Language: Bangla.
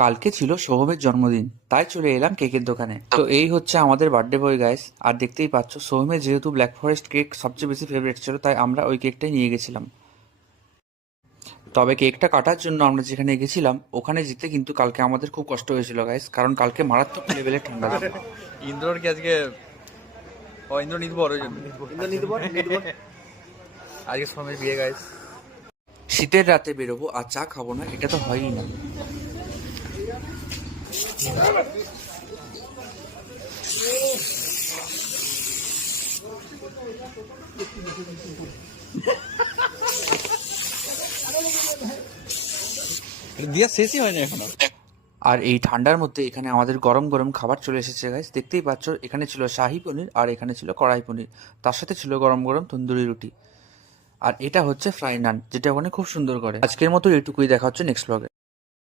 কালকে ছিল সোহমের জন্মদিন, তাই চলে এলাম কেকের দোকানে। তো এই হচ্ছে আমাদের বার্থডে বয় গাইস। আর দেখতেই পাচ্ছ, সোহমের যেহেতু ব্ল্যাক ফরেস্ট কেক সবচেয়ে বেশি ফেভারিট ছিল, তাই আমরা ওই কেকটাই নিয়ে গেছিলাম। তবে কেকটা কাটার জন্য আমরা যেখানে গেছিলাম ওখানে যেতে কিন্তু কালকে আমাদের খুব কষ্ট হয়েছিল গাইস, কারণ কালকে মারাত্মক লেভেলের ঠান্ডা ছিল। ইন্দ্রর কি আজকে ইন্দ্র নির্ভর ওই জন্য আজকে সোমের বিয়ে গাইস। শীতের রাতে বেরোবো আর চা খাবো না, এটা তো হয়ই না। দিয়া শেষই হয়নি এখনো। আর এই ঠান্ডার মধ্যে এখানে আমাদের গরম গরম খাবার চলে এসেছে গাইস। দেখতেই পাচ্ছ, এখানে ছিল শাহি পনির আর এখানে ছিল কড়াই পনির, তার সাথে ছিল গরম গরম তন্দুরি রুটি। আর এটা হচ্ছে ফ্রাই নান, যেটা ওখানে খুব সুন্দর করে। আজকের মতো এইটুকুই, দেখা হচ্ছে নেক্সট ব্লগে।